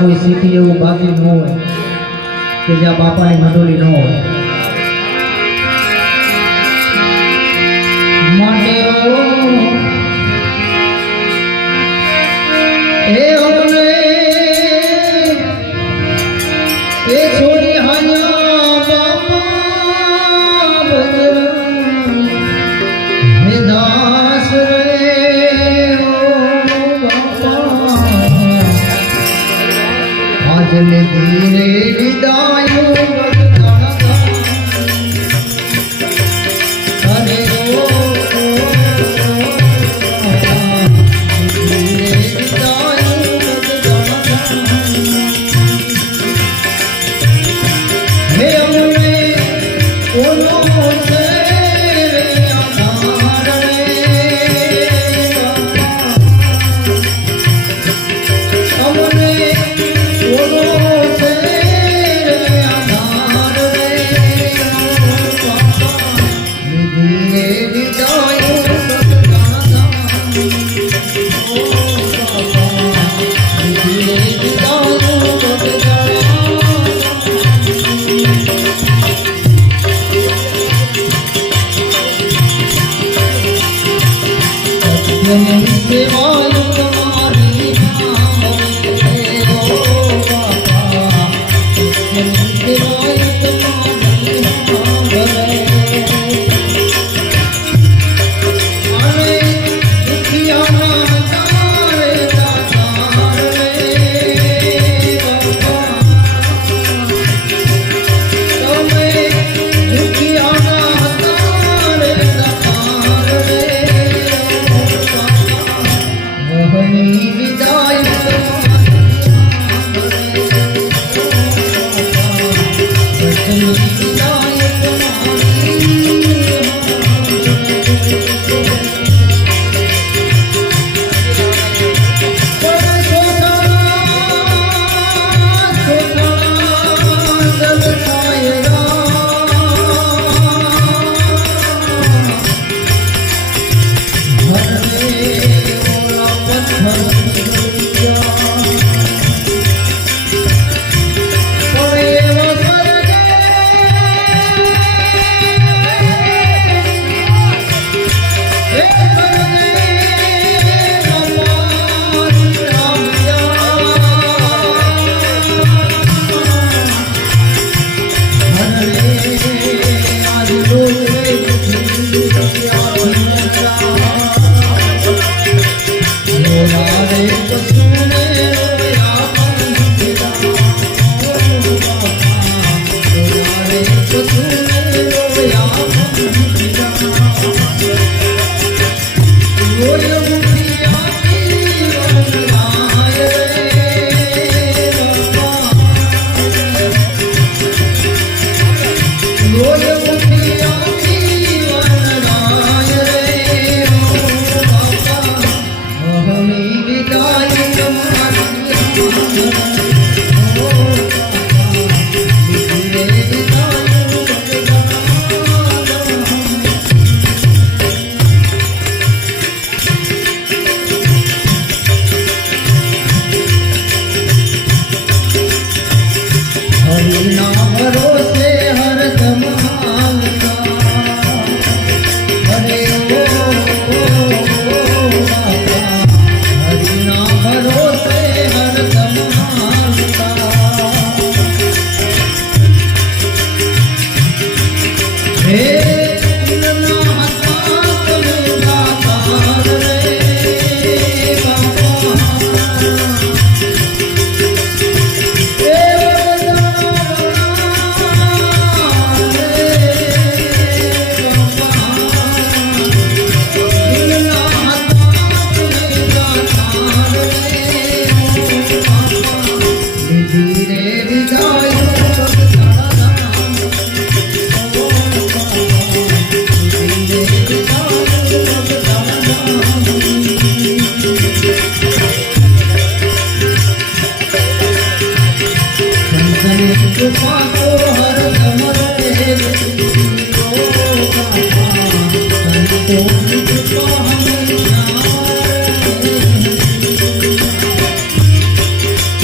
કોઈ સિટી એવું બાકી ન હોય કે જ્યાં બાપાની મંડોળી ન હોય. ધીરે વિદાય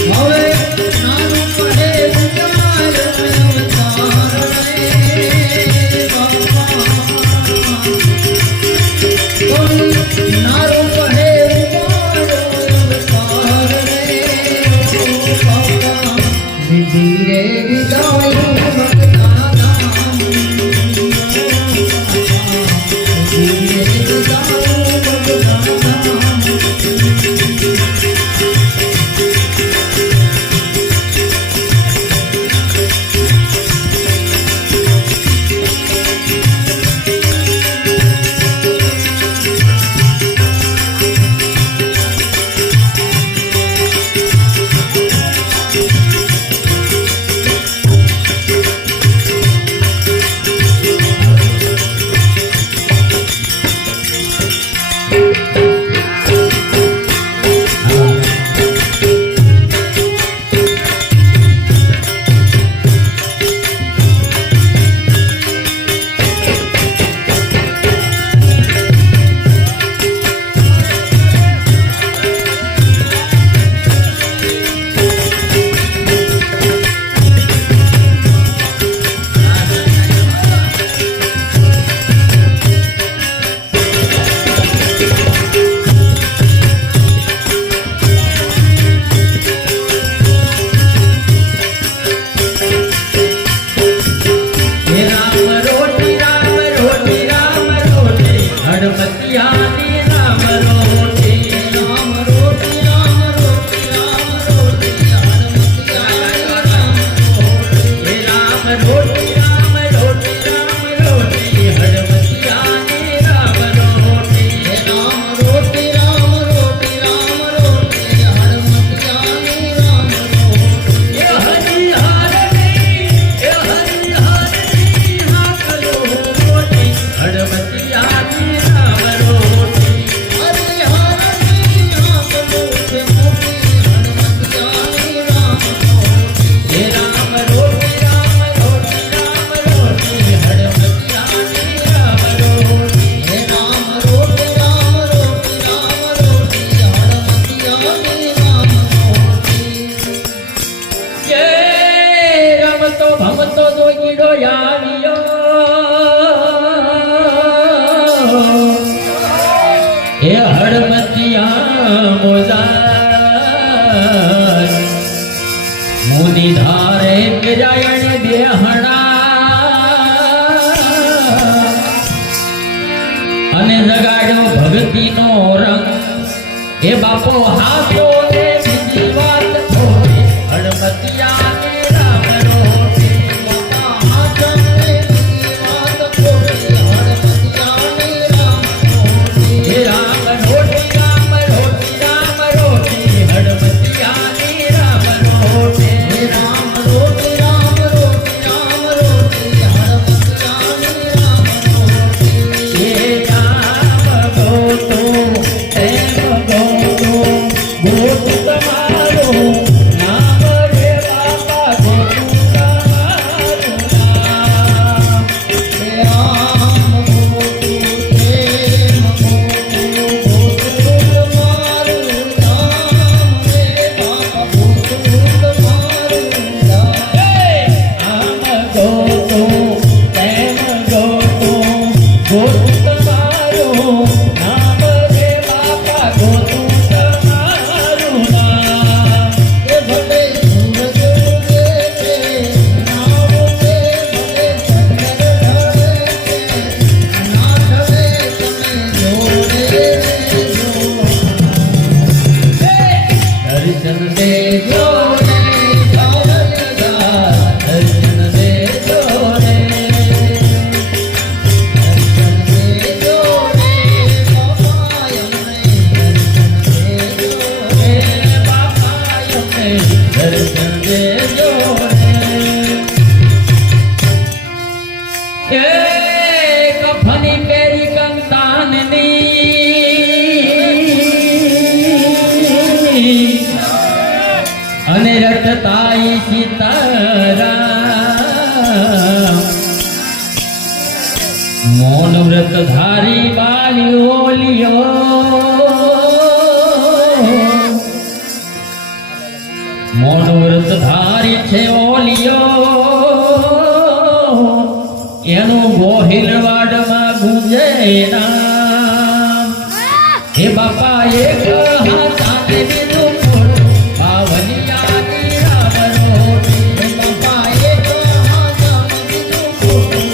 હવે તો ભમતો જોગીડો આવ્યો એ હડમતિયા મોજાર મુનિ ધારે બિરાયણ બેહણા અને જગાડ્યો ભક્તિનો રંગ એ બાપો હાથો ને બીજી વાત થોડી હડમતિયા ને રામ રોટી બાપા હાથો ને બીજી વાત થોડી હડમતિયા ને રામ રોટી હે રામ રોટી રામ રોટી રામ રોટી હડમતિયા ને રામ રોટી હે રામ રોટી રામ રોટી રામ રોટી હડમતિયા ને રામ રોટી હે રામ ગોતો પ્રેમ ગોતો ગોત તમારો નામ રે બાપા ગોત તમારું નામ હે રામ ગોતો પ્રેમ ગોતો ગોત તમારું નામ રે બાપા ગોત તમારું નામ હે આમ ગોતો પ્રેમ ગોતો ગોત તમારું નામ રે બાપા ગોત તમારું નામ એ ભલે સૂરજ ઉગે છે નામ છે ભલે ચંદ્ર ઢળે છે ના ઢળે તમે જોડે દર્શન દેજો રે ચાવલિયા દર્શન દેજો રે દર્શન દેજો રે બાપા અમને દર્શન દેજો રે બાપા અમને દર્શન દેજો રે એ કફની પેરી કંતાનની અને રટતાઈ સીતારામ મૌન વ્રત ધારી બાલ્યો લિયો મૌન વ્રત ધારી છે ઓલિયો એનું ગોહિલવાડમાં ગુંજે નામ હે બાપા એક હાથાને બીજું ખોડું બાવલિયાની રામ રોટી હે બાપા એક હાથાને બીજું ખોડું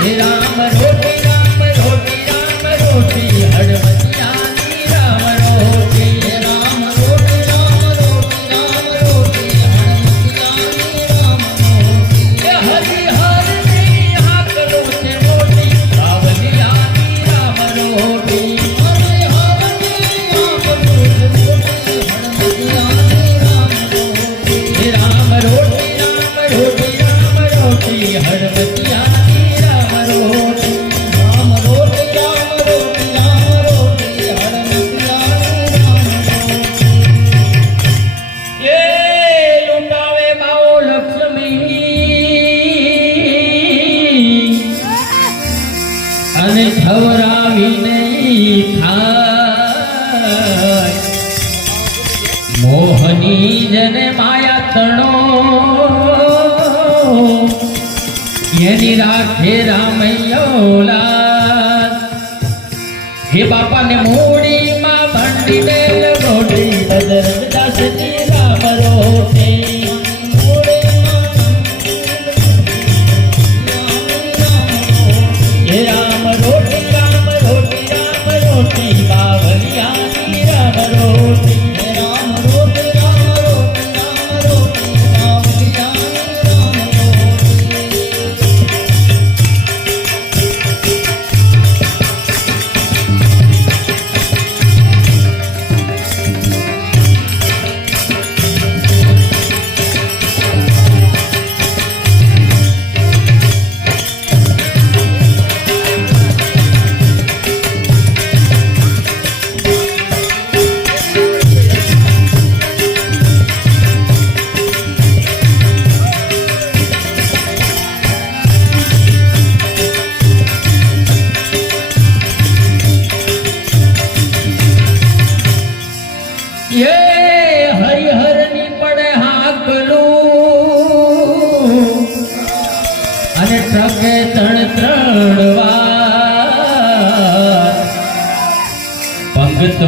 હે રામ રોટી રામ રોટી રામ રોટી હડમતિયાની રામ રોટી હે રામ રોટી રામ રોટી રામ રોટી હડમતિયાની રામ રોટી હે હરિ હરની હાકલો છે મોટી બાવલિયાની રામ રોટી હરિ હરની હાકલો છે મોટી હડમતિયાની રામ રોટી હે રામ રોટી રામ રોટી રામ રોટી હડમતિયાની રામ રોટી રામ રોટી રામ રોટી રામ રોટી હડમતિયાની રામ રોટી એ લૂંટાવે બાઓ લક્ષ્મી અને ખવરાવીને ખાય મોહની જને માયા તણો એની રાખે રામૈયોલા હે બાપાને મૂડીમાં ભંડીને લગોડી દશરથ દાસની રામ રોટી હે રામ રોટી રામ રોટી રામ રોટી બાવલિયાની રામ રોટી હે રામ રોટી રામ રોટી રામ રોટી બાવલિયાની રામ રોટી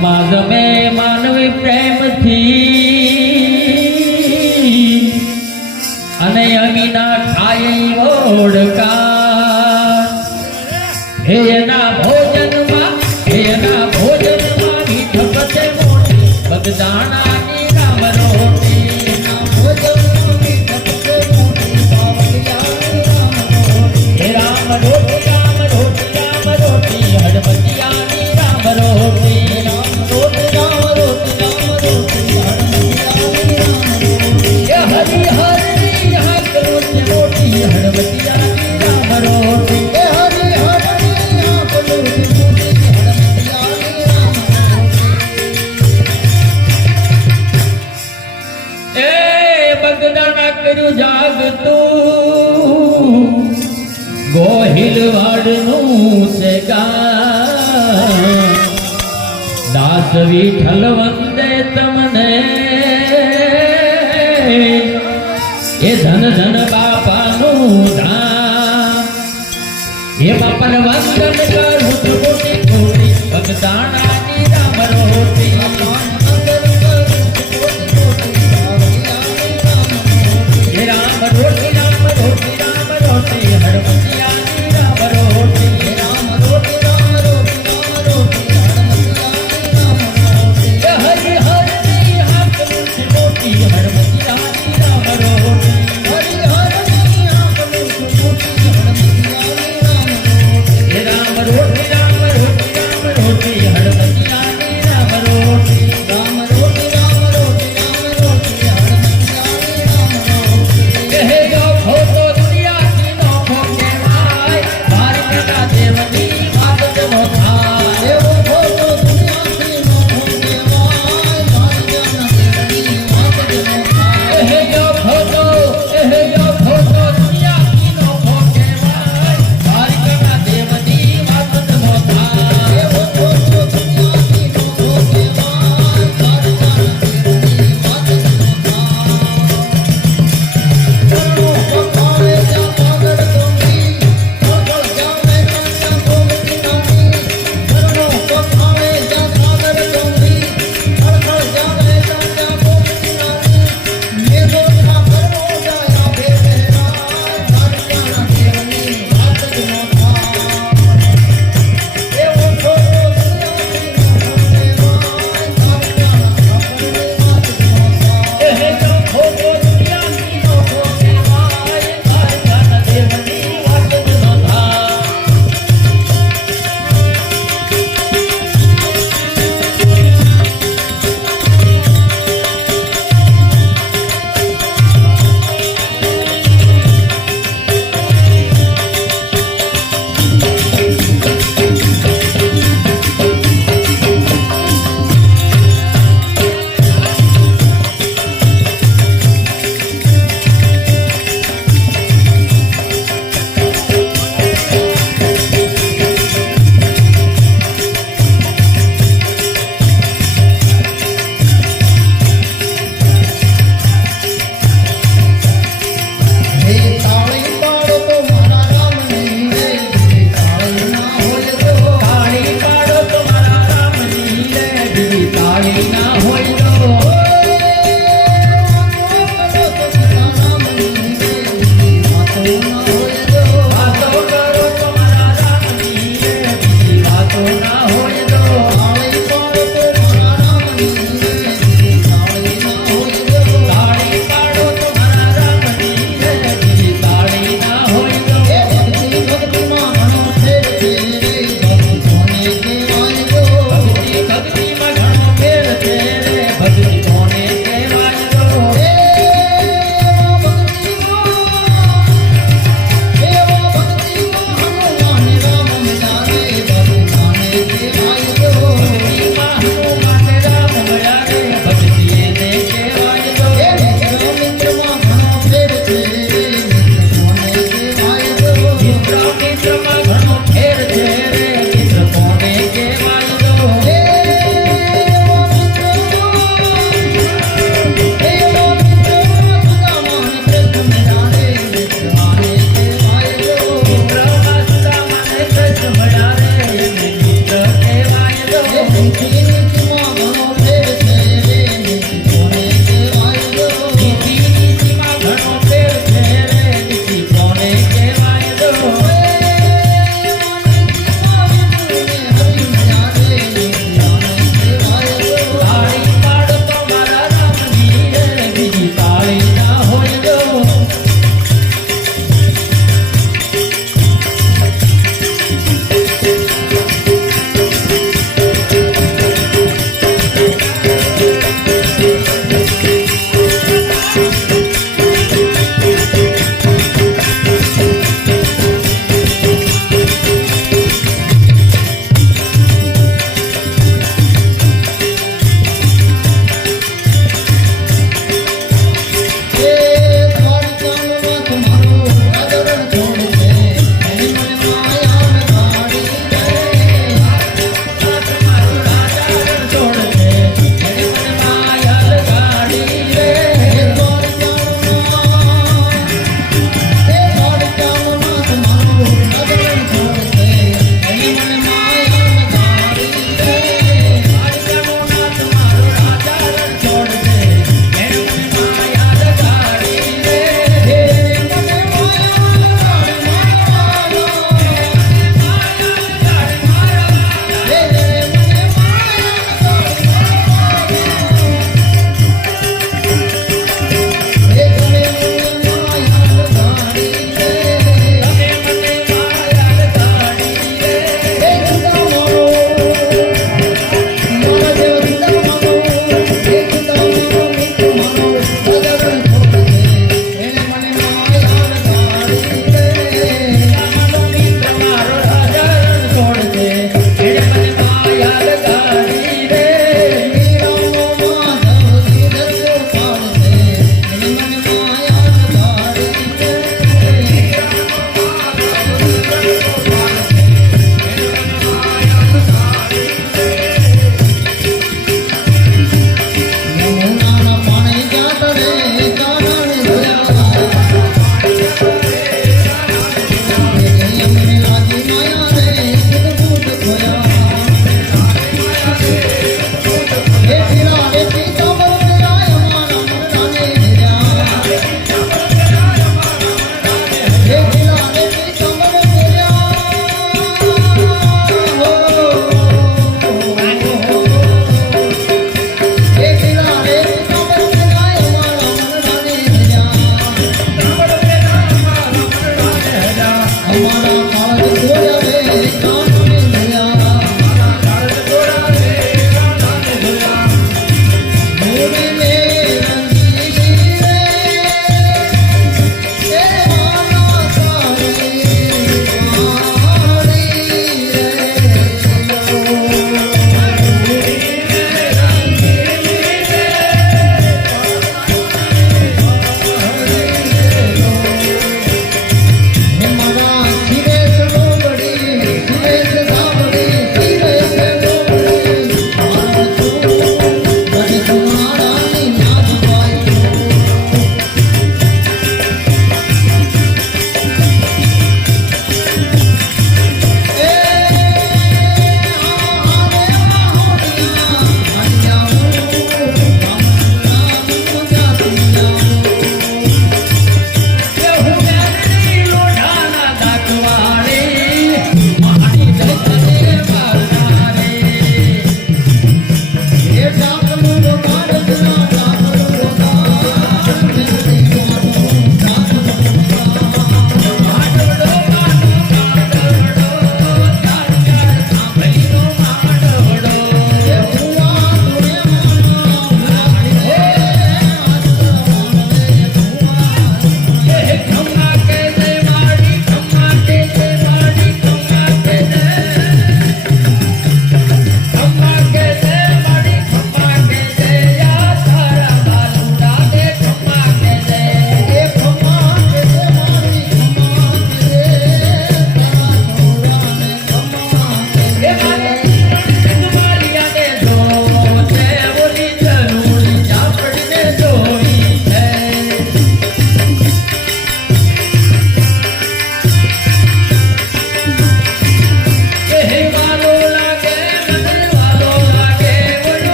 જગમાં જમે માનવી પ્રેમથી અને અમીના થાય ઓળકાર હે એના ભોજનમાં મીઠ પતે મોટી બગદાણાની રામ રોટી એના ભોજનમાં મીઠ પતે મોટી બાવળિયાની રામ રોટી હે રામ રોટી હડમતિયાની રામ રોટી હરી હરી હાક રોટી હડમતિયાની રામ રોટી બગદાણા કર્યું જાગતું ગોહિલવાડનું છે ગામ દાસ વિઠ્ઠલ વંદે તમને એ ધન ધન બાપાનું ધામ એ બાપન વંદન કરું છું કોટી કોટી બગદાણાની રામ રોટી રામ રોટી હડમતિયાની રામ રોટી હરી હરની હાક મોટી હડમતિયાની રામ રોટી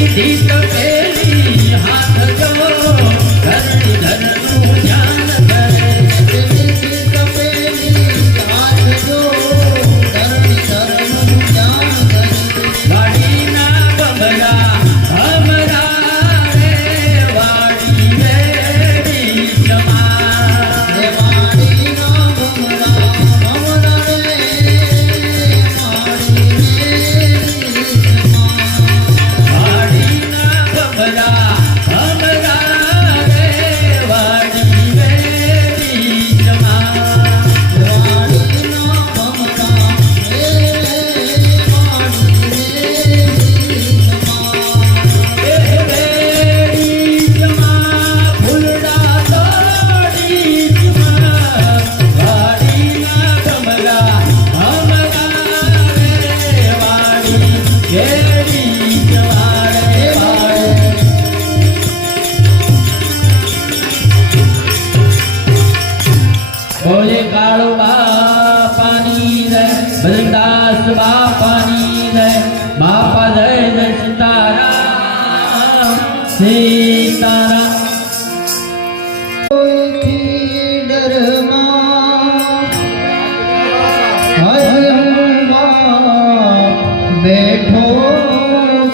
લીધી તપેલી હાથ જો ધરણી ધરનું ધ્યાન ધરે લીધી તપેલી હાથ જો ધરણી ધરનું ધ્યાન ધરે વાડીના બબડા ભમરા રે વાડી વેડી જમા વાડીના ભમરા ભમરા રે વાડીના બબડા ભમરા રે વાડી વેડી જમા વાડીના ભમરા રે વેડી જમા ફૂલડા તોડી જમા વાડીના બબડા ભમરા રે વાડી વેડી જમા રે વાડી બોલે કાળુ બાપાની જય ભજનદાસ બાપાની જય બાપા જય જય સીતારામ સીતારામ કોઈથી ડરમાં હજ હું બાપ બેઠો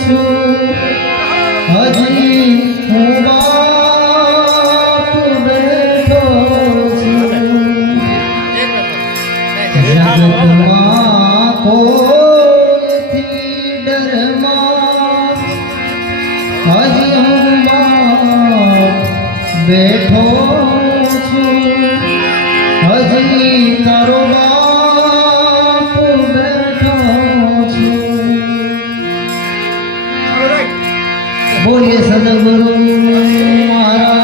છું હજી હું બાપ બેઠો છું જગતમાં કોઈથી ડરમાં હજી હું બાપ બેઠો છું હજી તારો બાપ બેઠો છું બોલીએ સદગુરુ મહારાજ